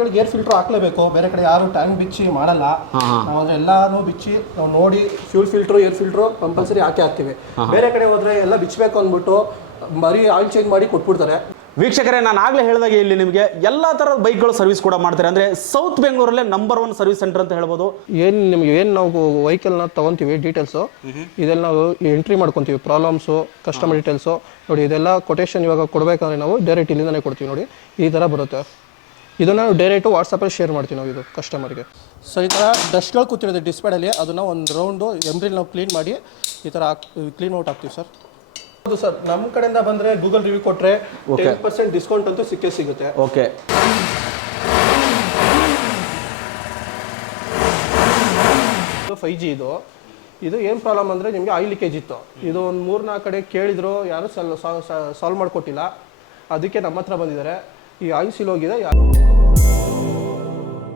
ಗಾಡಿಗಳಿಗೆ air filter ಹಾಕ್ಲೇಬೇಕು. ಬೇರೆ ಕಡೆ ಯಾರು ಟ್ಯಾಂಕ್ ಬಿಚ್ಚಿ ಮಾಡಲ್ಲ. ನಾವು ಎಲ್ಲಾನು ಬಿಚ್ಚಿ ನಾವು ನೋಡಿ fuel filter air filter compulsory ಹಾಕ್ತೀವಿ. ಬೇರೆ ಕಡೆ ಹೋದ್ರೆ ಎಲ್ಲ ಬಿಚ್ಚಬೇಕು ಅಂದ್ಬಿಟ್ಟು ಬರೀ ಆಯಿಲ್ ಚೇಂಜ್ ಮಾಡಿ ಕೊಟ್ಬಿಡ್ತಾರೆ. ವೀಕ್ಷಕರೇ, ನಾನು ಆಗಲೇ ಹೇಳಿದಾಗೆ ಇಲ್ಲಿ ನಿಮಗೆ ಎಲ್ಲ ಥರದ ಬೈಕ್ಗಳು ಸರ್ವಿಸ್ ಕೂಡ ಮಾಡ್ತಾರೆ. ಅಂದರೆ ಸೌತ್ ಬೆಂಗಳೂರಲ್ಲೇ ನಂಬರ್ 1 ಸರ್ವಿಸ್ ಸೆಂಟರ್ ಅಂತ ಹೇಳ್ಬೋದು. ನಿಮ್ಗೆ ನಾವು ವೆಹಿಕಲ್ನ ತೊಗೊತೀವಿ ಡೀಟೇಲ್ಸು ಇದೆಲ್ಲ ನಾವು ಎಂಟ್ರಿ ಮಾಡ್ಕೊತೀವಿ. ಪ್ರಾಬ್ಲಮ್ಸು, ಕಸ್ಟಮರ್ ಡೀಟೇಲ್ಸು ನೋಡಿ, ಇದೆಲ್ಲ ಕೊಟೇಶನ್ ಇವಾಗ ಕೊಡಬೇಕಾದ್ರೆ ನಾವು ಡೈರೆಕ್ಟ್ ಇಲ್ಲಿಂದನೇ ಕೊಡ್ತೀವಿ. ನೋಡಿ ಈ ಥರ ಬರುತ್ತೆ. ಇದನ್ನು ಡೈರೆಕ್ಟು ವಾಟ್ಸಪ್ಪಲ್ಲಿ ಶೇರ್ ಮಾಡ್ತೀವಿ ನಾವು ಇದು ಕಸ್ಟಮರ್ಗೆ. ಸೊ ಈ ಥರ ಡಸ್ಟ್ಗಳು ಕೂತಿರೋದು ಡಿಸ್ಪ್ಲೇಯಲ್ಲಿ, ಅದನ್ನು ಒಂದು ರೌಂಡು ಎಂಬ್ರಿಲ್ ನಾವು ಕ್ಲೀನ್ ಮಾಡಿ ಈ ಥರ ಕ್ಲೀನ್ ಔಟ್ ಆಗ್ತೀವಿ ಸರ್. ಹೌದು ಸರ್, ನಮ್ಮ ಕಡೆಯಿಂದ ಬಂದರೆ ಗೂಗಲ್ ರಿವ್ಯೂ ಕೊಟ್ಟರೆ 10% ಡಿಸ್ಕೌಂಟ್ ಅಂತೂ ಸಿಗುತ್ತೆ. ಓಕೆ, ಇದು 5G ಇದು ಏನು ಪ್ರಾಬ್ಲಮ್ ಅಂದರೆ ನಿಮಗೆ ಆಯಿಲ್ ಲೀಕೇಜ್ ಇತ್ತು. ಇದು ಒಂದು 3-4 ಕಡೆ ಕೇಳಿದ್ರು, ಯಾರು ಸಾಲ್ವ್ ಮಾಡಿಕೊಟ್ಟಿಲ್ಲ. ಅದಕ್ಕೆ ನಮ್ಮ ಹತ್ರ ಬಂದಿದ್ದಾರೆ. ಈ ಆಯಿಲ್ ಸೀಲ್ ಹೋಗಿದೆ.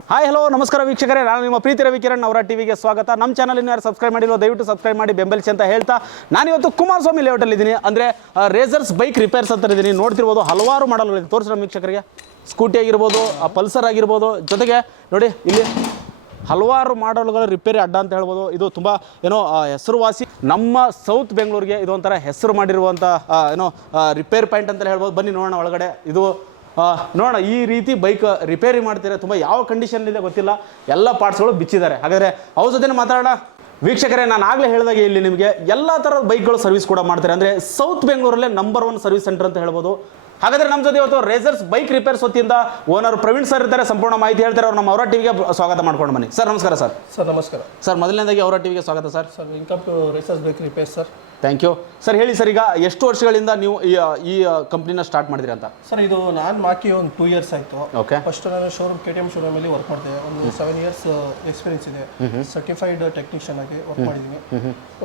ಹಾಯ್ ಹಲೋ ನಮಸ್ಕಾರ ವೀಕ್ಷಕರೇ, ನಾನು ನಿಮ್ಮ ಪ್ರೀತಿ ರವಿಕಿರಣ್ ಅವರ ಟಿವಿಗೆ ಸ್ವಾಗತ. ನಮ್ಮ ಚಾನಲ್ ಇನ್ನು ಯಾರು ಸಬ್ಸ್ಕ್ರೈಬ್ ಮಾಡಿಲ್ಲ ದಯವಿಟ್ಟು ಸಬ್ಸ್ಕ್ರೈಬ್ ಮಾಡಿ ಬೆಂಬಲಿಸಿ ಅಂತ ಹೇಳ್ತಾ ನಾನಿವತ್ತು ಕುಮಾರಸ್ವಾಮಿ ಲೇಔಟಲ್ಲಿ ಇದ್ದೀನಿ. ಅಂದರೆ ರೇಸರ್ಸ್ ಬೈಕ್ ರಿಪೇರ್ಸ್ ಅಂತ ಇದ್ದೀನಿ. ನೋಡ್ತಿರ್ಬೋದು ಹಲವಾರು ಮಾಡಲ್ಗಳಿಗೆ ತೋರಿಸಿರೋ ವೀಕ್ಷಕರಿಗೆ. ಸ್ಕೂಟಿ ಆಗಿರ್ಬೋದು, ಪಲ್ಸರ್ ಆಗಿರ್ಬೋದು, ಜೊತೆಗೆ ನೋಡಿ ಇಲ್ಲಿ ಹಲವಾರು ಮಾಡಲ್ಗಳ ರಿಪೇರಿ ಅಡ್ಡ ಅಂತ ಹೇಳ್ಬೋದು. ಇದು ತುಂಬ ಹೆಸರುವಾಸಿ ನಮ್ಮ ಸೌತ್ ಬೆಂಗಳೂರಿಗೆ ಇದು ಒಂಥರ ಹೆಸರು ಮಾಡಿರುವಂಥ ರಿಪೇರ್ ಪಾಯಿಂಟ್ ಅಂತ ಹೇಳ್ಬೋದು. ಬನ್ನಿ ನೋಡೋಣ ಒಳಗಡೆ. ಇದು ನೋಡೋಣ, ಈ ರೀತಿ ಬೈಕ್ ರಿಪೇರಿ ಮಾಡ್ತಾರೆ. ತುಂಬ ಯಾವ ಕಂಡೀಷನ್ನಿದೆ ಗೊತ್ತಿಲ್ಲ, ಎಲ್ಲ ಪಾರ್ಟ್ಸ್ಗಳು ಬಿಚ್ಚಿದ್ದಾರೆ. ಹಾಗಾದರೆ ಅವ್ರ ಜೊತೆ ಮಾತಾಡೋಣ. ವೀಕ್ಷಕರೇ, ನಾನು ಆಗಲೇ ಹೇಳಿದಾಗೆ ಇಲ್ಲಿ ನಿಮಗೆ ಎಲ್ಲ ಥರದ ಬೈಕ್ಗಳು ಸರ್ವಿಸ್ ಕೂಡ ಮಾಡ್ತಾರೆ. ಅಂದರೆ ಸೌತ್ ಬೆಂಗಳೂರಲ್ಲೇ ನಂಬರ್ 1 ಸರ್ವಿಸ್ ಸೆಂಟರ್ ಅಂತ ಹೇಳ್ಬೋದು. ಹಾಗಾದರೆ ನಮ್ಮ ಜೊತೆ ಇವತ್ತು ರೇಸರ್ಸ್ ಬೈಕ್ ರಿಪೇರ್ಸ್ ವತಿಯಿಂದ ಓನರ್ ಪ್ರವೀಣ್ ಸರ್ ಇರ್ತಾರೆ. ಸಂಪೂರ್ಣ ಮಾಹಿತಿ ಹೇಳ್ತಾರೆ. ಅವ್ರು ನಮ್ಮ ಅವರ ಟಿವಿಗೆ ಸ್ವಾಗತ ಮಾಡ್ಕೊಂಡು ಬನ್ನಿ. ಸರ್ ನಮಸ್ಕಾರ. ಸರ್ ನಮಸ್ಕಾರ ಸರ್. ಮೊದಲನೇದಾಗಿ ಅವರ ಟಿವಿಗೆ ಸ್ವಾಗತ sir. Welcome to racers bike repairs sir. Thank you sir. ಹೇಳಿ ಸರ್, ಈಗ ಎಷ್ಟು ವರ್ಷಗಳಿಂದ ನೀವು ಈ ಕಂಪ್ನಿನ ಸ್ಟಾರ್ಟ್ ಮಾಡಿದ್ರಿ ಅಂತ? ಸರ್ ಇದು ನಾನು ಮಾಕಿ ಒಂದು 2 ಇಯರ್ಸ್ ಆಯಿತು. ಓಕೆ. ಫಸ್ಟ್ ನಾನು KTM ಶೋರೂಮಲ್ಲಿ ವರ್ಕ್ ಮಾಡಿದೆ. ಒಂದು 7 ಇಯರ್ಸ್ ಎಕ್ಸ್ಪೀರಿಯನ್ಸ್ ಇದೆ. ಸರ್ಟಿಫೈಡ್ ಟೆಕ್ನಿಷಿಯನ್ ಆಗಿ ವರ್ಕ್ ಮಾಡಿದ್ದೀನಿ.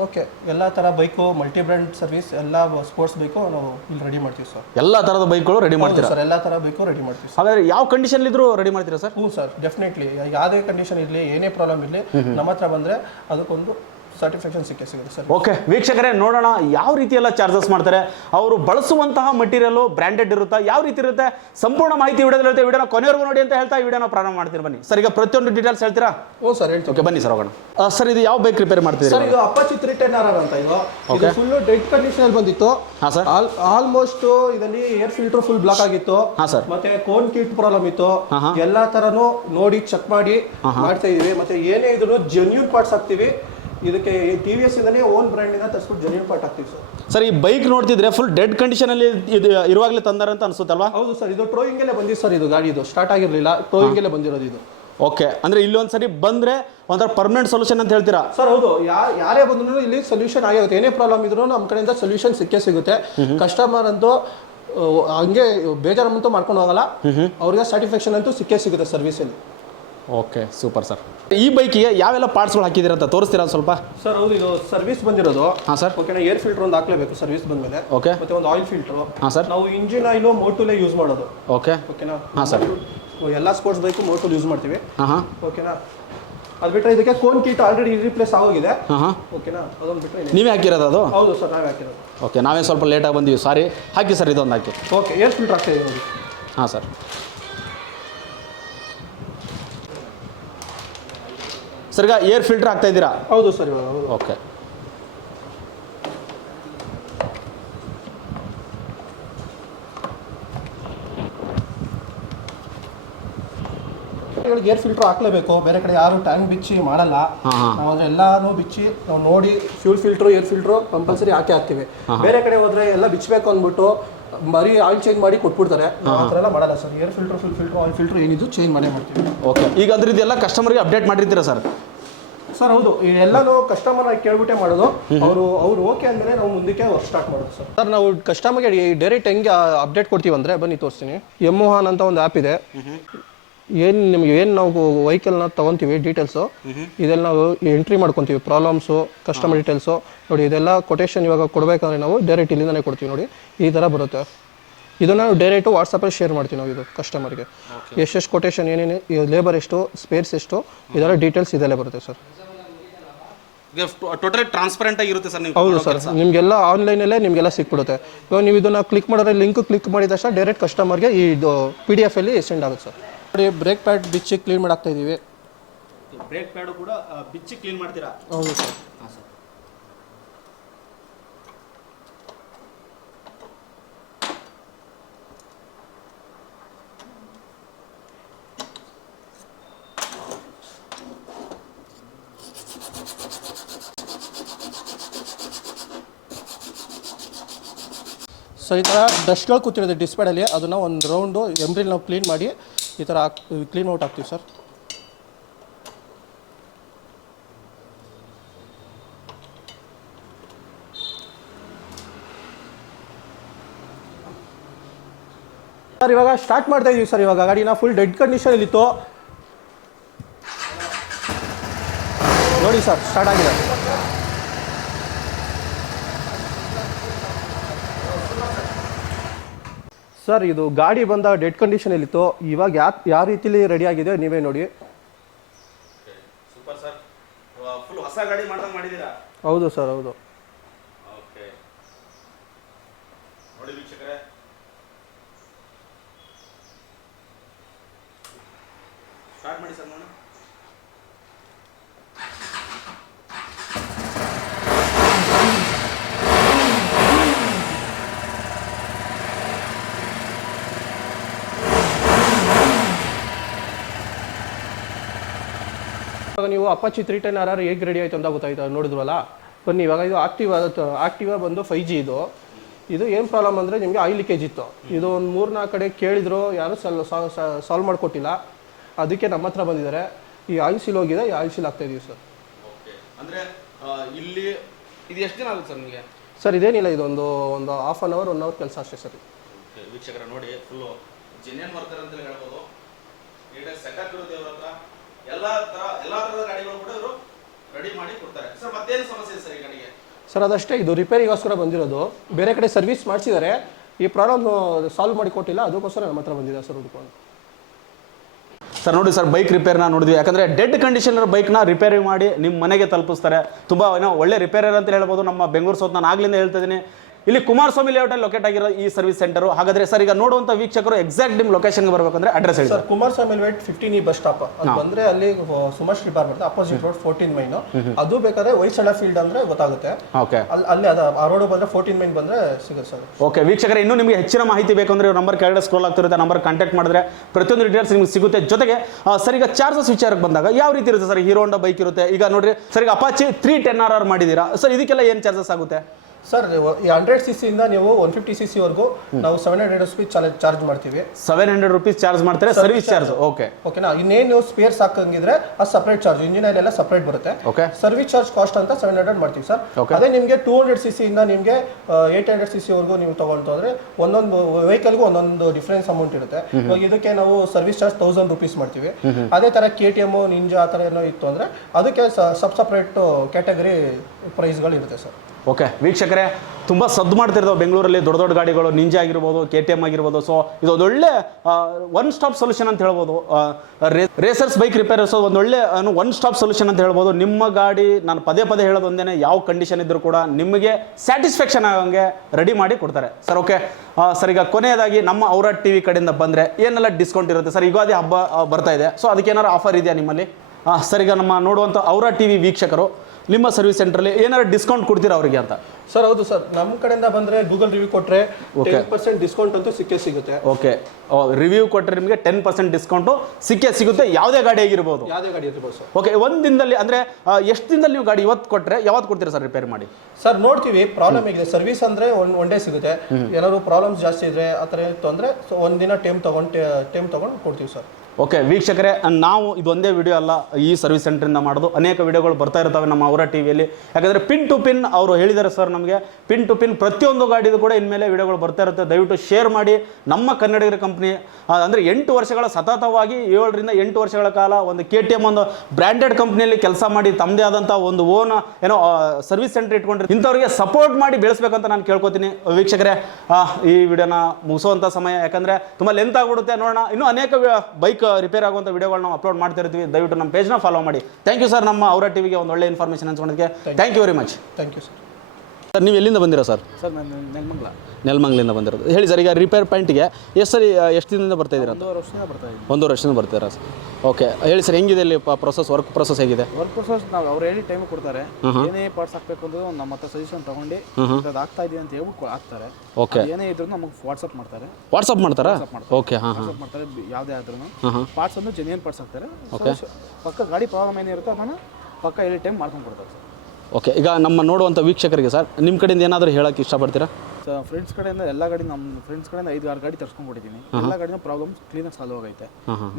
ಓಕೆ, ಎಲ್ಲ ಥರ ಬೈಕು, ಮಲ್ಟಿ ಬ್ರ್ಯಾಂಡ್ ಸರ್ವಿಸ್, ಎಲ್ಲ ಸ್ಪೋರ್ಟ್ಸ್ ಬೈಕು ನಾವು ಇಲ್ಲಿ ರೆಡಿ ಮಾಡ್ತೀವಿ ಸರ್. ಎಲ್ಲ ಥರದ ಬೈಕ್ಗಳು ರೆಡಿ ಮಾಡ್ತೀರಾ ಸರ್? ಎಲ್ಲ ಥರ ಬೈಕು ರೆಡಿ ಮಾಡ್ತೀವಿ. ಹಾಗಾದ್ರೆ ಯಾವ ಕಂಡೀಷನ್ ಇದ್ರೂ ರೆಡಿ ಮಾಡ್ತೀರಾ ಸರ್? ಹ್ಞೂ ಸರ್, ಡೆಫಿನೆಟ್ಲಿ. ಯಾವುದೇ ಕಂಡೀಷನ್ ಇರಲಿ, ಏನೇ ಪ್ರಾಬ್ಲಮ್ ಇರಲಿ, ನಮ್ಮ ಹತ್ರ ಬಂದರೆ ಅದಕ್ಕೊಂದು ಸರ್ಟಿಫಿಕೇಶನ್ ಸಿಗುತ್ತೆ ಸರ್. ಓಕೆ ವೀಕ್ಷಕರೇ, ನೋಡೋಣ ಯಾವ ರೀತಿ ಎಲ್ಲ ಚಾರ್ಜಸ್ ಮಾಡ್ತಾರೆ. ಅವರು ಬಳಸುವಂತಹ ಮಟೀರಿಯಲ್ ಬ್ರ್ಯಾಂಡೆಡ್ ಇರುತ್ತಾ, ಯಾವ ರೀತಿ ಇರುತ್ತೆ, ಸಂಪೂರ್ಣ ಮಾಹಿತಿ ವಿಡಿಯೋದಲ್ಲಿ ವಿಡಿಯೋನ ಕೊನೆವರೆಗೂ ನೋಡಿ ಅಂತ ಹೇಳ್ತಾ ಈ ವಿಡಿಯೋನ ಪ್ರಾರಂಭ ಮಾಡ್ತೀರಿ. ಬನ್ನಿ ಸರ್, ಈಗ ಪ್ರತಿಯೊಂದು ಡೀಟೇಲ್ಸ್ ಹೇಳ್ತೀರಾ? ಓ ಸರ್, ಹೇಳ್ತೀವಿ. ಓಕೆ ಬನ್ನಿ ಸರ್, ಹೋಗೋಣ. ಸರ್ ಇದು ಯಾವ ಬೈಕ್ ರಿಪೇರ್ ಮಾಡ್ತೀರಾ ಸರ್? ಇದು ಅಪಾಚಿ 310R ಅಂತ. ಇದು ಫುಲ್ ಡೆಡ್ ಕಂಡೀಷನ್ ಅಲ್ಲಿ ಬಂದಿತ್ತು. ಹಾಂ ಸರ್. ಆಲ್ಮೋಸ್ಟ್ ಇದರಲ್ಲಿ ಏರ್ ಫಿಲ್ಟರ್ ಫುಲ್ ಬ್ಲಾಕ್ ಆಗಿತ್ತು. ಹಾಂ ಸರ್. ಮತ್ತೆ ಕೋನ್ ಕಿಟ್ ಪ್ರಾಬ್ಲಮ್ ಇತ್ತು. ಎಲ್ಲಾ ತರನು ನೋಡಿ ಚೆಕ್ ಮಾಡಿ ಮಾಡ್ತಾ ಇದೀವಿ. ಮತ್ತೆ ಏನೇ ಇದ್ರು ಜೆನ್ಯೂನ್ ಪಾರ್ಟ್ಸ್ ಹಾಕ್ತಿವಿ. ಇದಕ್ಕೆ TVS ಇಂದನೇ ಓನ್ ಬ್ರ್ಯಾಂಡ್ ಇಂದ ತರಿಸ್ಬಿಟ್ಟು ಜೆನ್ಯೂನ್ ಪಾರ್ಟ್ ಹಾಕ್ತಿವಿ ಸರ್. ಸರ್ ಈ ಬೈಕ್ ನೋಡ್ತಿದ್ರೆ ಫುಲ್ ಡೆಡ್ ಕಂಡೀಷನ್ ಅಲ್ಲಿ ಇರುವಾಗಲೇ ತಂದಾರೆ ಅಂತ ಅನ್ಸುತ್ತಲ್ವಾ? ಹೌದು ಸರ್, ಇದು ಟೋಯಿಂಗ್ ಅಲ್ಲೇ ಬಂದಿದೆ ಸರ್. ಇದು ಗಾಡಿ ಇದು ಸ್ಟಾರ್ಟ್ ಆಗಿರಲಿಲ್ಲ, ಟೋಯಿಂಗ್ ಅಲ್ಲೇ ಬಂದಿರೋದು ಇದು. ಓಕೆ, ಅಂದ್ರೆ ಇಲ್ಲಿ ಒಂದ್ಸರಿ ಬಂದ್ರೆ ಒಂಥರ ಪರ್ಮನೆಂಟ್ ಸೊಲ್ಯೂಷನ್ ಅಂತ ಹೇಳ್ತೀರಾ ಸರ್? ಹೌದು, ಯಾರೇ ಬಂದ್ರು ಇಲ್ಲಿ ಸೊಲ್ಯೂಷನ್ ಆಗಿರುತ್ತೆ. ಏನೇ ಪ್ರಾಬ್ಲಮ್ ಇದ್ರು ನಮ್ಮ ಕಡೆಯಿಂದ ಸೊಲ್ಯೂಷನ್ ಸಿಗುತ್ತೆ. ಕಸ್ಟಮರ್ ಅಂತೂ ಹಂಗೆ ಬೇಜಾರಂತೂ ಮಾಡ್ಕೊಂಡು ಹೋಗಲ್ಲ. ಅವ್ರಿಗೆ ಸ್ಯಾಟಿಸ್ಫ್ಯಾಕ್ಷನ್ ಅಂತೂ ಸಿಗುತ್ತೆ ಸರ್ವಿಸಲ್ಲಿ. Okay, super sir. ಈ ಬೈಕಿಗೆ ಯಾವೆಲ್ಲ ಪಾರ್ಟ್ಸ್ಗಳು ಹಾಕಿದ್ದೀರಾ ಅಂತ ತೋರಿಸ್ತೀರಾ ಸ್ವಲ್ಪ? ಸರ್ ಹೌದು, ಇದು ಸರ್ವಿಸ್ ಬಂದಿರೋದು. ಹಾಂ ಸರ್. ಓಕೆನಾ, ಏರ್ ಫಿಲ್ಟರ್ ಒಂದು ಹಾಕ್ಲೇಬೇಕು ಸರ್ವಿಸ್ ಬಂದಮೇಲೆ. ಓಕೆ. ಮತ್ತೆ ಒಂದು ಆಯಿಲ್ ಫಿಲ್ಟರ್. ಹಾಂ ಸರ್. ನಾವು ಇಂಜಿನ್ ಆಯಿಲು ಮೋಟುಲೇ ಯೂಸ್ ಮಾಡೋದು. ಓಕೆ. ಓಕೆನಾ? ಹಾಂ ಸರ್. ಎಲ್ಲ ಸ್ಪೋರ್ಟ್ಸ್ ಬೈಕು ಮೋಟುಲ್ ಯೂಸ್ ಮಾಡ್ತೀವಿ. ಹಾಂ. ಓಕೆನಾ? ಅದು ಬಿಟ್ಟರೆ ಇದಕ್ಕೆ ಕೋನ್ ಕಿಟ್ ಆಲ್ರೆಡಿ ರೀಪ್ಲೇಸ್ ಆಗೋಗಿದೆ. ಹಾಂ. ಓಕೆನಾ? ಅದೊಂದು ಬಿಟ್ಟರೆ ನೀವೇ ಹಾಕಿರೋದು ಅದು? ಹೌದು ಸರ್, ನಾವೇ ಹಾಕಿರೋದು. ಓಕೆ, ನಾವೇ ಸ್ವಲ್ಪ ಲೇಟಾಗಿ ಬಂದೀವಿ, ಸಾರಿ. ಹಾಕಿ ಸರ್, ಇದೊಂದು ಹಾಕಿ. ಓಕೆ, ಏರ್ ಫಿಲ್ಟರ್ ಹಾಕ್ತಾ ಇದೀವಿ ನೋಡಿ. ಹಾಂ ಸರ್. ಸರ್ ಈಗ ಏರ್ ಫಿಲ್ಟರ್ ಹಾಕ್ತಾ ಇದ್ದೀರಾ? ಹೌದು ಸರ್, ಇವಾಗ. ಓಕೆ. ಏರ್ ಫಿಲ್ಟರ್ ಹಾಕ್ಲೇಬೇಕು. ಬೇರೆ ಕಡೆ ಯಾರು ಟ್ಯಾಂಕ್ ಬಿಚ್ಚಿ ಮಾಡಲ್ಲ. ನಾವು ಎಲ್ಲಾನು ಬಿಚ್ಚಿ ನಾವು ನೋಡಿ fuel filter air filter compulsory ಹಾಕ್ತೀವಿ. ಬೇರೆ ಕಡೆ ಹೋದ್ರೆ ಎಲ್ಲ ಬಿಚ್ಚಬೇಕು ಅಂದ್ಬಿಟ್ಟು ಬರೀ ಆಯಿಲ್ ಚೇಂಜ್ ಮಾಡಿ ಕೊಟ್ಬಿಡ್ತಾರೆ. ಆ ಥರ ಎಲ್ಲ ಮಾಡಲ್ಲ sir. Air filter, full filter, oil filter ಏನಿದು ಚೇಂಜ್ ಮಾಡ್ತೀವಿ. ಓಕೆ, ಈಗ ಅಂದ್ರೆ ಇದೆಲ್ಲ ಕಸ್ಟಮರ್ಗೆ ಅಪ್ಡೇಟ್ ಮಾಡಿರ್ತೀರಾ ಸರ್? ಸರ್ ಹೌದು, ಎಲ್ಲಾನು ಕಸ್ಟಮರ್ ಕೇಳ್ಬಿಟ್ಟೆ ಮಾಡೋದು. ಅವ್ರು ಓಕೆ ಅಂದ್ರೆ ನಾವು ಮುಂದಕ್ಕೆ ವರ್ಕ್ ಸ್ಟಾರ್ಟ್ ಮಾಡೋದು ಸರ್. ಸರ್ ನಾವು ಕಸ್ಟಮರ್ಗೆ ಡೈರೆಕ್ಟ್ ಹೆಂಗೆ ಅಪ್ಡೇಟ್ ಕೊಡ್ತೀವಿ ಅಂದರೆ, ಬನ್ನಿ ತೋರಿಸ್ತೀನಿ. ಯಮೋಹಾನ್ ಅಂತ ಒಂದು ಆ್ಯಪ್ ಇದೆ. ನಿಮ್ಗೆ ನಾವು ವೆಹಿಕಲ್ನ ತೊಗೊತೀವಿ ಡೀಟೇಲ್ಸು ಇದೆಲ್ಲ ನಾವು ಎಂಟ್ರಿ ಮಾಡ್ಕೊತೀವಿ. ಪ್ರಾಬ್ಲಮ್ಸು, ಕಸ್ಟಮರ್ ಡೀಟೇಲ್ಸು ನೋಡಿ, ಇದೆಲ್ಲ ಕೊಟೇಶನ್ ಇವಾಗ ಕೊಡಬೇಕಾದ್ರೆ ನಾವು ಡೈರೆಕ್ಟ್ ಇಲ್ಲಿಂದನೇ ಕೊಡ್ತೀವಿ. ನೋಡಿ ಈ ಥರ ಬರುತ್ತೆ. ಇದನ್ನು ಡೈರೆಕ್ಟು ವಾಟ್ಸಪ್ಪಲ್ಲಿ ಶೇರ್ ಮಾಡ್ತೀವಿ ನಾವು ಇದು ಕಸ್ಟಮರ್ಗೆ. ಎಷ್ಟೆಷ್ಟು ಕೊಟೇಶನ್, ಏನೇನು, ಲೇಬರ್ ಎಷ್ಟು, ಸ್ಪೇರ್ಸ್ ಎಷ್ಟು, ಇದೆಲ್ಲ ಡೀಟೇಲ್ಸ್ ಇದೆಲ್ಲ ಬರುತ್ತೆ ಸರ್. ಟೋಟಲಿ ಟ್ರಾನ್ಸ್ಪರೆಂಟ್ ಆಗಿರುತ್ತೆ ಸರ್. ಹೌದು ಸರ್, ನಿಮಗೆಲ್ಲ ಆನ್ಲೈನಲ್ಲೇ ನಿಮಗೆಲ್ಲ ಸಿಕ್ಬಿಡುತ್ತೆ. ಇವಾಗ ನೀವು ಇದನ್ನು ಕ್ಲಿಕ್ ಮಾಡಿದ್ರೆ, ಲಿಂಕ್ ಕ್ಲಿಕ್ ಮಾಡಿದ ತಕ್ಷಣ ಡೈರೆಕ್ಟ್ ಕಸ್ಟಮರ್ಗೆ ಈ PDF ಅಲ್ಲಿ ಸೆಂಡ್ ಆಗುತ್ತೆ ಸರ್. ನೋಡಿ ಬ್ರೇಕ್ ಪ್ಯಾಡ್ ಬಿಚ್ಚಿ ಕ್ಲೀನ್ ಮಾಡಾಕ್ತಾ ಇದ್ದೀವಿ. ಬ್ರೇಕ್ ಪ್ಯಾಡು ಕೂಡ ಬಿಚ್ಚಿ ಕ್ಲೀನ್ ಮಾಡ್ತೀರಾ? ಹೌದು ಸರ್. ಹಾಂ ಸರ್. ಸೊ ಈ ಥರ ಡಸ್ಟ್ಗಳು ಕೂತಿರೋದು ಡಿಸ್ಪ್ಲೇಯಲ್ಲಿ, ಅದನ್ನು ಒಂದು ರೌಂಡು ಎಂಬ್ರಿಲ್ ನಾವು ಕ್ಲೀನ್ ಮಾಡಿ ಈ ಥರ ಕ್ಲೀನ್ ಔಟ್ ಹಾಕ್ತೀವಿ ಸರ್. ಸರ್ ಇವಾಗ ಸ್ಟಾರ್ಟ್ ಮಾಡ್ತಾ ಇದೀವಿ ಸರ್. ಇವಾಗ ಗಾಡಿನ ಫುಲ್ ಡೆಡ್ ಕಂಡೀಷನಲ್ಲಿ ಇತ್ತು ನೋಡಿ ಸರ್, ಸ್ಟಾರ್ಟ್ ಆಗಿದೆ. ಸರ್ ಇದು ಗಾಡಿ ಬಂದ ಡೆಡ್ ಕಂಡೀಷನಲ್ಲಿ ಇತ್ತು, ಇವಾಗ ಯಾವ ರೀತಿಲಿ ರೆಡಿ ಆಗಿದೆ ನೀವೇ ನೋಡಿ. ಸೂಪರ್ ಸರ್, ಫುಲ್ ಹೊಸ ಗಾಡಿ ಮಾಡಿದ್ದೀರಾ? ಹೌದು ಸರ್, ಹೌದು. ಓಕೆ ನೋಡಿ ವೀಕ್ಷಕರೇ, ಸ್ಟಾರ್ಟ್ ಮಾಡಿ ಸರ್. ನಾನು ಇವಾಗ ನೀವು ಅಪಾಚಿ 310RR ಹೇಗೆ ರೆಡಿ ಆಯಿತು ಅಂತ ಗೊತ್ತಾಯ್ತು ನೋಡಿದ್ವಲ್ಲ. ಬನ್ನಿ ಇವಾಗ ಇದು ಆಕ್ಟಿವಾ ಬಂದು 5G ಇದು ಏನು ಪ್ರಾಬ್ಲಮ್ ಅಂದರೆ ನಿಮಗೆ ಆಯಿಲ್ ಲೀಕೇಜ್ ಇತ್ತು. ಇದು ಒಂದು 3-4 ಕಡೆ ಕೇಳಿದ್ರು, ಯಾರೂ ಸಾಲ್ವ್ ಮಾಡಿಕೊಟ್ಟಿಲ್ಲ. ಅದಕ್ಕೆ ನಮ್ಮ ಹತ್ರ ಬಂದಿದ್ದಾರೆ. ಈ ಆಯಿಲ್ ಸೀಲ್ ಹೋಗಿದೆ, ಈ ಆಯಿಲ್ ಸೀಲ್ ಆಗ್ತಾ ಇದೀವಿ ಸರ್. ಓಕೆ, ಅಂದರೆ ಇಲ್ಲಿ ಇದು ಎಷ್ಟು ದಿನ ಆಗುತ್ತೆ ಸರ್ ನಿಮಗೆ? ಸರ್ ಇದೇನಿಲ್ಲ, ಇದೊಂದು ಹಾಫ್ ಆನ್ ಅವರ್ 1 ಅವರ್ ಕೆಲಸ ಅಷ್ಟೇ ಸರ್. ಓಕೆ ವೀಕ್ಷಕರ ನೋಡಿ, ಫುಲ್ಲು ಜೆನ್ಯನ್ ವರ್ಕರ್ ಅಂತಲೇ ಹೇಳ್ಬೋದು. ನೀಟಾಗಿ ಸೆಟಪ್ ಇರುತ್ತೆ ಇವ್ರ ಹತ್ರ. ಎಲ್ಲ ಥರದ ಗಾಡಿಗಳು ಕೂಡ ಇವರು ರೆಡಿ ಮಾಡಿ ಕೊಡ್ತಾರೆ ಸರ್. ಮತ್ತೇನು ಸಮಸ್ಯೆ ಇದೆ ಸರ್ ಈ ಗಾಡಿಗೆ? ಸರ್ ಅದಷ್ಟೇ, ಇದು ರಿಪೇರಿಗೋಸ್ಕರ ಬಂದಿರೋದು. ಬೇರೆ ಕಡೆ ಸರ್ವಿಸ್ ಮಾಡಿಸಿದ್ದಾರೆ, ಈ ಪ್ರಾಬ್ಲಮ್ ಸಾಲ್ವ್ ಮಾಡಿ ಕೊಟ್ಟಿಲ್ಲ, ಅದಕ್ಕೋಸ್ಕರ ನಮ್ಮ ಹತ್ರ ಬಂದಿದೆ ಸರ್ ಹುಡ್ಕೊಂಡು. ಸರ್ ನೋಡಿ ಸರ್, ಬೈಕ್ ರಿಪೇರ್ನ ನೋಡಿದ್ವಿ. ಯಾಕಂದರೆ ಡೆಡ್ ಕಂಡೀಷನರ್ ಬೈಕ್ನ ರಿಪೇರಿ ಮಾಡಿ ನಿಮ್ಮ ಮನೆಗೆ ತಲುಪಿಸ್ತಾರೆ. ತುಂಬ ಒಳ್ಳೆ ರಿಪೇರರ್ ಅಂತ ಹೇಳ್ಬೋದು. ನಮ್ಮ ಬೆಂಗಳೂರು ಸೌತ್ ನಾನು ಆಗ್ಲಿಂದ ಹೇಳ್ತಾ ಇದ್ದೀನಿ. ಇಲ್ಲಿ ಕುಮಾರಸ್ವಾಮಿ ಲೇಔಟಲ್ಲಿ ಲೊಕೇಟ್ ಆಗಿರೋ ಈ ಸರ್ವಿಸ್ ಸೆಂಟರ್. ಹಾಗಾದ್ರೆ ಸರ್ ಈಗ ನೋಡುವಂತ ವೀಕ್ಷಕರು ಎಕ್ಸಾಕ್ಟ್ ನಿಮ್ಮ ಲೊಕೇಶನ್ಗೆ ಬರಬೇಕಂದ್ರೆ ಅಡ್ರೆಸ್ ಹೇಳಿ sir. Kumaraswamy layout 15E bus stop ಅದು ಬಂದ್ರೆ ಅಲ್ಲಿ ಸುಮಾ ಶ್ರೀ ಬಾರ್ ಬರುತ್ತೆ, ಅಪೋಸಿಟ್ ರೋಡ್ 14 ಮೈನ್. ಅದು ಬೇಕಾದ್ರೆ ವೈಸಣ್ಣ ಫೀಲ್ಡ್ ಅಂದ್ರೆ ಗೊತ್ತಾಗುತ್ತೆ. ಓಕೆ, ಅಲ್ಲಿ ಆ ರೋಡ್ ಬಂದ್ರೆ 14 ಮೈನ್ ಬಂದ್ರೆ ಸಿಗುತ್ತೆ ಸರ್. ಓಕೆ ವೀಕ್ಷಕರೇ, ಇನ್ನೂ ನಿಮಗೆ ಹೆಚ್ಚಿನ ಮಾಹಿತಿ ಬೇಕಂದ್ರೆ ನಂಬರ್ ಕೆಳಗಡೆ ಸ್ಕ್ರೋಲ್ ಆಗ್ತಿರುತ್ತೆ, ನಂಬರ್ ಕಾಂಟ್ಯಾಕ್ಟ್ ಮಾಡಿದ್ರೆ ಪ್ರತಿಯೊಂದು ಡೀಟೇಲ್ಸ್ ನಿಮ್ಗೆ ಸಿಗುತ್ತೆ. ಜೊತೆಗೆ ಸರ್ ಈಗ ಚಾರ್ಜಸ್ ವಿಚಾರಕ್ಕೆ ಬಂದಾಗ ಯಾವ ರೀತಿ ಇರುತ್ತೆ ಸರ್? ಹೀರೋ ಹೋಂಡಾ ಬೈಕ್ ಇರುತ್ತೆ, ಈಗ ನೋಡ್ರಿ ಸರ್, ಈಗ ಅಪಾಚಿ 310RR ಮಾಡಿದ್ದೀರಾ ಸರ್, ಇದಕ್ಕೆಲ್ಲ ಏನು ಚಾರ್ಜಸ್ ಆಗುತ್ತೆ ಸರ್? ಈ 100cc ಇಂದ ನೀವು 150cc ವರೆಗೂ ನಾವು 700 ರೂಪೀಸ್ ಚಾರ್ಜ್ ಮಾಡ್ತೀವಿ. 700 ರೂಪೀಸ್ ಚಾರ್ಜ್ ಮಾಡ್ತಾರೆ ಸರ್ವಿಸ್ ಚಾರ್ಜ್. ಓಕೆ ಓಕೆನಾ? ಇನ್ನೇನು ಸ್ಪೇರ್ಸ್ ಹಾಕಂಗಿದ್ರೆ ಅದು ಸಪರೇಟ್ ಚಾರ್ಜ್, ಇಂಜಿನ್ ಆಯಿಲ್ ಎಲ್ಲ ಸಪರೇಟ್ ಬರುತ್ತೆ. ಓಕೆ, ಸರ್ವಿಸ್ ಚಾರ್ಜ್ ಕಾಸ್ಟ್ ಅಂತ 700 ಮಾಡ್ತೀವಿ ಸರ್. ಅದೇ ನಿಮಗೆ 200cc ಇಂದ ನಿಮಗೆ 800cc ವರೆಗೂ ನೀವು ತಗೊಂಡ್ರೆ ಒಂದೊಂದು ವೆಹಿಕಲ್ಗೂ ಒಂದೊಂದು ಡಿಫರೆನ್ಸ್ ಅಮೌಂಟ್ ಇರುತ್ತೆ. ಇವಾಗ ಇದಕ್ಕೆ ನಾವು ಸರ್ವಿಸ್ ಚಾರ್ಜ್ 1000 ರೂಪೀಸ್ ಮಾಡ್ತೀವಿ. ಅದೇ ತರ KTM, ನಿಂಜಾ ಆ ಥರ ಏನೋ ಇತ್ತು ಅಂದ್ರೆ ಅದಕ್ಕೆ ಸಪ್ರೇಟ್ ಕ್ಯಾಟಗರಿ ಪ್ರೈಸ್ಗಳು ಇರುತ್ತೆ ಸರ್. ಓಕೆ ವೀಕ್ಷಕರೇ, ತುಂಬ ಸದ್ದು ಮಾಡ್ತಿರ್ತಾವೆ ಬೆಂಗಳೂರಲ್ಲಿ ದೊಡ್ಡ ದೊಡ್ಡ ಗಾಡಿಗಳು, ನಿಂಜಾ ಆಗಿರ್ಬೋದು, KTM ಆಗಿರ್ಬೋದು. ಸೊ ಇದೊಂದು ಒಳ್ಳೆ ಒನ್ ಸ್ಟಾಪ್ ಸೊಲ್ಯೂಷನ್ ಅಂತ ಹೇಳ್ಬೋದು. ರೇಸರ್ಸ್ ಬೈಕ್ ರಿಪೇರ್ಸ್ ಒಂದೊಳ್ಳೆ ಒನ್ ಸ್ಟಾಪ್ ಸೊಲ್ಯೂಷನ್ ಅಂತ ಹೇಳ್ಬೋದು. ನಿಮ್ಮ ಗಾಡಿ, ನಾನು ಪದೇ ಹೇಳೋದು ಒಂದೇನೆ, ಯಾವ ಕಂಡೀಷನ್ ಇದ್ರೂ ಕೂಡ ನಿಮಗೆ ಸ್ಯಾಟಿಸ್ಫ್ಯಾಕ್ಷನ್ ಆಗಂಗೆ ರೆಡಿ ಮಾಡಿ ಕೊಡ್ತಾರೆ ಸರ್. ಓಕೆ ಸರ್, ಈಗ ಕೊನೆಯದಾಗಿ ನಮ್ಮ ಔರಾಟ್ TV ಕಡೆಯಿಂದ ಬಂದರೆ ಏನೆಲ್ಲ ಡಿಸ್ಕೌಂಟ್ ಇರುತ್ತೆ ಸರ್? ಯುಗಾದಿ ಹಬ್ಬ ಬರ್ತಾ ಇದೆ, ಸೊ ಅದಕ್ಕೆ ಏನಾರು ಆಫರ್ ಇದೆಯಾ ನಿಮ್ಮಲ್ಲಿ? ಸರ್ ಈಗ ನಮ್ಮ ನೋಡುವಂಥ ಔರಾಟ್ TV ವೀಕ್ಷಕರು ನಿಮ್ಮ ಸರ್ವಿಸ್ ಸೆಂಟ್ರಲ್ಲಿ ಏನಾದ್ರು ಡಿಸ್ಕೌಂಟ್ ಕೊಡ್ತೀರಾ ಅವರಿಗೆ ಅಂತ? ಸರ್ ಹೌದು ಸರ್, ನಮ್ಮ ಕಡೆಯಿಂದ ಬಂದರೆ ಗೂಗಲ್ ರಿವ್ಯೂ ಕೊಟ್ಟರೆ 10% ಡಿಸ್ಕೌಂಟ್ ಅಂತೂ ಸಿಗುತ್ತೆ. ಓಕೆ, ರಿವ್ಯೂ ಕೊಟ್ಟರೆ ನಿಮಗೆ 10% ಡಿಸ್ಕೌಂಟು ಸಿಗುತ್ತೆ, ಯಾವುದೇ ಗಾಡಿ ಆಗಿರ್ಬೋದು. ಸರ್. ಓಕೆ, ಒಂದು ದಿನದಲ್ಲಿ ಅಂದರೆ ಎಷ್ಟು ದಿನದಲ್ಲಿ ನೀವು ಗಾಡಿ ಇವತ್ತು ಕೊಟ್ಟರೆ ಯಾವತ್ತು ಕೊಡ್ತೀರಾ ಸರ್ ರಿಪೇರ್ ಮಾಡಿ? ಸರ್ ನೋಡ್ತೀವಿ, ಪ್ರಾಬ್ಲಮ್ ಇದೆ. ಸರ್ವಿಸ್ ಅಂದರೆ ಒನ್ ಡೇ ಸಿಗುತ್ತೆ. ಏನಾದ್ರು ಪ್ರಾಬ್ಲಮ್ಸ್ ಜಾಸ್ತಿ ಇದ್ರೆ ಆ ಥರ ಇತ್ತು ಅಂದರೆ ಒಂದು ದಿನ ಟೈಮ್ ತೊಗೊಂಡು ಕೊಡ್ತೀವಿ ಸರ್. ಓಕೆ ವೀಕ್ಷಕರೇ, ನಾವು ಇದೊಂದೇ ವಿಡಿಯೋ ಅಲ್ಲ ಈ ಸರ್ವಿಸ್ ಸೆಂಟ್ರಿಂದ ಮಾಡೋದು, ಅನೇಕ ವಿಡಿಯೋಗಳು ಬರ್ತಾ ಇರ್ತವೆ ನಮ್ಮ ಔರಾಟ್ TVಯಲ್ಲಿ. ಯಾಕಂದರೆ ಪಿನ್ ಟು ಪಿನ್ ಅವರು ಹೇಳಿದ್ದಾರೆ ಸರ್ ನಮಗೆ, ಪಿನ್ ಟು ಪಿನ್ ಪ್ರತಿಯೊಂದು ಗಾಡಿದು ಕೂಡ ಇನ್ಮೇಲೆ ವಿಡಿಯೋಗಳು ಬರ್ತಾ ಇರುತ್ತೆ. ದಯವಿಟ್ಟು ಶೇರ್ ಮಾಡಿ. ನಮ್ಮ ಕನ್ನಡಿಗರ ಕಂಪ್ನಿ ಅಂದರೆ 8 ವರ್ಷಗಳ ಸತತವಾಗಿ 7 ರಿಂದ 8 ವರ್ಷಗಳ ಕಾಲ ಒಂದು KTM ಒಂದು ಬ್ರ್ಯಾಂಡೆಡ್ ಕಂಪ್ನಿಯಲ್ಲಿ ಕೆಲಸ ಮಾಡಿ ತಮ್ಮದೇ ಆದಂಥ ಒಂದು ಓನ್ ಸರ್ವಿಸ್ ಸೆಂಟರ್ ಇಟ್ಕೊಂಡ್ರೆ ಇಂಥವ್ರಿಗೆ ಸಪೋರ್ಟ್ ಮಾಡಿ ಬೆಳೆಸ್ಬೇಕಂತ ನಾನು ಕೇಳ್ಕೊತೀನಿ. ವೀಕ್ಷಕರೇ, ಈ ವಿಡಿಯೋನ ಮುಗಿಸುವಂಥ ಸಮಯ, ಯಾಕಂದರೆ ತುಂಬ ಲೆಂತ್ ಆಗಿಬಿಡುತ್ತೆ. ನೋಡೋಣ, ಇನ್ನೂ ಅನೇಕ ಬೈಕ್ ರಿಪೇರ್ ಆಗುವಂಥ ವಿಡಿಯೋಗಳು ನಾವು ಅಪ್ಲೋಡ್ ಮಾಡ್ತಾ ಇರ್ತೀವಿ. ದಯವಿಟ್ಟು ನಮ್ಮ ಪೇಜ್ನ ಫಾಲೋ ಮಾಡಿ. ಥ್ಯಾಂಕ್ ಯು ಸರ್, ನಮ್ಮ ಔರಾಟ್ TVಗೆ ಒಂದು ಒಳ್ಳೆ ಇನ್ಫಾರ್ಮೇಷನ್ ಹಂಚ್ಕೊಳ್ಳೋದಕ್ಕೆ. Thank you very much. Thank you sir. Sir ನೀವು ಎಲ್ಲಿಂದ ಬಂದಿರೋ ಸರ್? ಸರ್ ನಾನು ನೆಲಮಂಗ್ಲಿಂದ ಬಂದಿರೋದು. ಹೇಳಿ ಸರ್, ಈಗ ರಿಪೇರ್ ಪಾಯಿಂಟ್ಗೆ ಎಷ್ಟು ದಿನದಿಂದ ಬರ್ತಾ ಇದ್ದೀರಾ? 1.5 ವರ್ಷದಿಂದ ಬರ್ತಾ ಇದ್ದೀನಿ. 1.5 ವರ್ಷದಿಂದ ಬರ್ತೀರಾ ಸರ್? ಓಕೆ, ಹೇಳಿ ಸರ್, ಹೆಂಗಿದೆ ಇಲ್ಲಿ ವರ್ಕ್ ಪ್ರೊಸೆಸ್ ಹೇಗಿದೆ? ವರ್ಕ್ ಪ್ರೊಸೆಸ್ ನಾವು ಅವ್ರು ಹೇಳಿ ಟೈಮ್ ಕೊಡ್ತಾರೆ. ಏನೇ ಪಾರ್ಟ್ಸ್ ಹಾಕಬೇಕು ಅಂದ್ರೆ ನಮ್ಮ ಹತ್ರ ಸಜೆಷನ್ ತಗೊಂಡು ಅದು ಆಗ್ತಾ ಇದೆಯಾ ಅಂತ ಹೇಳ್ಬಿಟ್ಟು ಹಾಕ್ತಾರೆ. ಓಕೆ, ಏನೇ ಇದ್ರು ನಮಗೆ ವಾಟ್ಸಪ್ ಮಾಡ್ತಾರೆ. ವಾಟ್ಸಪ್ ಮಾಡ್ತಾರಾ? ಓಕೆ, ಹಾಂ ವಾಟ್ಸಪ್ ಮಾಡ್ತಾರೆ. ಯಾವುದೇ ಆದ್ರೂ ಪಾರ್ಟ್ಸ್ ಅಂದ್ರೆ ಜೆನ್ಯೂನ್ ಪಾರ್ಟ್ಸ್ ಹಾಕ್ತಾರೆ. ಪಕ್ಕ ಗಾಡಿ ಪ್ರಾಬ್ಲಮ್ ಏನಿರುತ್ತೋ ಅದನ್ನು ಪಕ್ಕ ಹೇಳಿ ಟೈಮ್ ಮಾಡ್ಕೊಂಡು ಕೊಡ್ತಾರೆ ಸರ್. ಓಕೆ, ಈಗ ನಮ್ಮ ನೋಡುವಂಥ ವೀಕ್ಷಕರಿಗೆ ಸರ್ ನಿಮ್ಮ ಕಡೆಯಿಂದ ಏನಾದರೂ ಹೇಳೋಕ್ಕೆ ಇಷ್ಟಪಡ್ತೀರಾ? ಸರ್ ಫ್ರೆಂಡ್ಸ್ ಕಡೆಯಿಂದ ಎಲ್ಲ ಗಾಡಿ ನಮ್ಮ ಫ್ರೆಂಡ್ಸ್ ಕಡೆಯಿಂದ 5-6 ಗಾಡಿ ತರ್ಸ್ಕೊಂಡ್ಬಿಟ್ಟಿದ್ದೀನಿ. ಎಲ್ಲ ಗಾಡಿನ ಪ್ರಾಬ್ಲಮ್ ಕ್ಲೀನಾಗಿ ಸಾಲ್ವ್ ಆಗೈತೆ.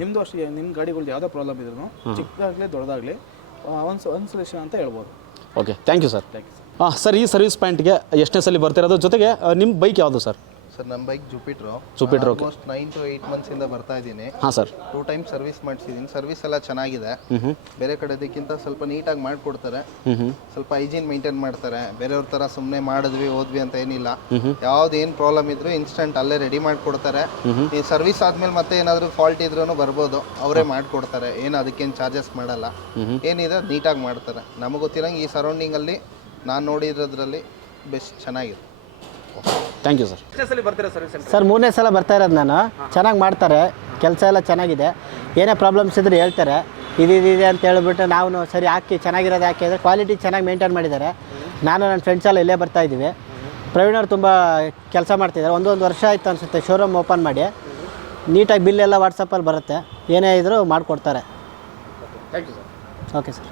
ನಿಮ್ಮದು ಅಷ್ಟೇ, ನಿಮ್ಮ ಗಾಡಿಗಳು ಯಾವುದೇ ಪ್ರಾಬ್ಲಮ್ ಇದ್ರೂ ಚಿಕ್ಕದಾಗಲಿ ದೊಡ್ಡದಾಗಲಿ ಒಂದು ಸೊಲ್ಯೂಷನ್ ಅಂತ ಹೇಳ್ಬೋದು. Okay, thank you sir. Thank you sir. Sir, ಈ ಸರ್ವಿಸ್ ಪಾಯಿಂಟ್ಗೆ ಎಷ್ಟನೇ ಸಲ ಬರ್ತಿರೋದು? ಜೊತೆಗೆ ನಿಮ್ಮ ಬೈಕ್ ಯಾವುದು ಸರ್? ಸರ್ ನಮ್ಮ bike Jupiter. Okay, almost 9 to 8 ಮಂತ್ಸಿಂದ ಬರ್ತಾ ಇದ್ದೀನಿ. ಹಾಂ ಸರ್. 2 ಟೈಮ್ ಸರ್ವಿಸ್ ಮಾಡಿಸಿದ್ದೀನಿ. ಸರ್ವಿಸ್ ಎಲ್ಲ ಚೆನ್ನಾಗಿದೆ. ಬೇರೆ ಕಡೆದಕ್ಕಿಂತ ಸ್ವಲ್ಪ ನೀಟಾಗಿ ಮಾಡಿಕೊಡ್ತಾರೆ. ಸ್ವಲ್ಪ ಹೈಜೀನ್ ಮೇಂಟೈನ್ ಮಾಡ್ತಾರೆ. ಬೇರೆಯವ್ರ ಥರ ಸುಮ್ಮನೆ ಮಾಡಿದ್ವಿ ಹೋದ್ವಿ ಅಂತ ಏನಿಲ್ಲ. ಯಾವ್ದೇನು ಪ್ರಾಬ್ಲಮ್ ಇದ್ರು ಇನ್ಸ್ಟೆಂಟ್ ಅಲ್ಲೇ ರೆಡಿ ಮಾಡಿಕೊಡ್ತಾರೆ. ಈ ಸರ್ವಿಸ್ ಆದ್ಮೇಲೆ ಮತ್ತೆ ಏನಾದರೂ ಫಾಲ್ಟ್ ಇದ್ರೂ ಬರ್ಬೋದು, ಅವರೇ ಮಾಡಿಕೊಡ್ತಾರೆ. ಏನು ಅದಕ್ಕೇನು ಚಾರ್ಜಸ್ ಮಾಡಲ್ಲ. ಏನಿದೆ ನೀಟಾಗಿ ಮಾಡ್ತಾರೆ. ನಮಗೆ ಗೊತ್ತಿರಂಗೆ ಈ ಸರೌಂಡಿಂಗಲ್ಲಿ ನಾನು ನೋಡಿರೋದ್ರಲ್ಲಿ ಬೆಸ್ಟ್ ಚೆನ್ನಾಗಿದೆ. Thank you sir. ಸರ್ 3ನೇ ಸಲ ಬರ್ತಾ ಇರೋದು ನಾನು. ಚೆನ್ನಾಗಿ ಮಾಡ್ತಾರೆ, ಕೆಲಸ ಎಲ್ಲ ಚೆನ್ನಾಗಿದೆ. ಏನೇ ಪ್ರಾಬ್ಲಮ್ಸ್ ಇದ್ರೆ ಹೇಳ್ತಾರೆ, ಇದಿದೆ ಅಂತ ಹೇಳ್ಬಿಟ್ಟು ನಾವು ಸರಿ ಹಾಕಿ ಚೆನ್ನಾಗಿರೋದು ಹಾಕಿ ಅಂದರೆ ಕ್ವಾಲಿಟಿ ಚೆನ್ನಾಗಿ ಮೇಂಟೈನ್ ಮಾಡಿದ್ದಾರೆ. ನಾನು ನನ್ನ ಫ್ರೆಂಡ್ಸ್ ಎಲ್ಲ ಇಲ್ಲೇ ಬರ್ತಾ ಇದ್ದೀವಿ. ಪ್ರವೀಣ್ ಅವ್ರು ತುಂಬ ಕೆಲಸ ಮಾಡ್ತಿದ್ದಾರೆ. 1 ವರ್ಷ ಆಯಿತು ಅನಿಸುತ್ತೆ ಶೋರೂಮ್ ಓಪನ್ ಮಾಡಿ. ನೀಟಾಗಿ ಬಿಲ್ ಎಲ್ಲ ವಾಟ್ಸಪ್ಪಲ್ಲಿ ಬರುತ್ತೆ. ಏನೇ ಇದ್ರೂ ಮಾಡಿಕೊಡ್ತಾರೆ. Okay sir.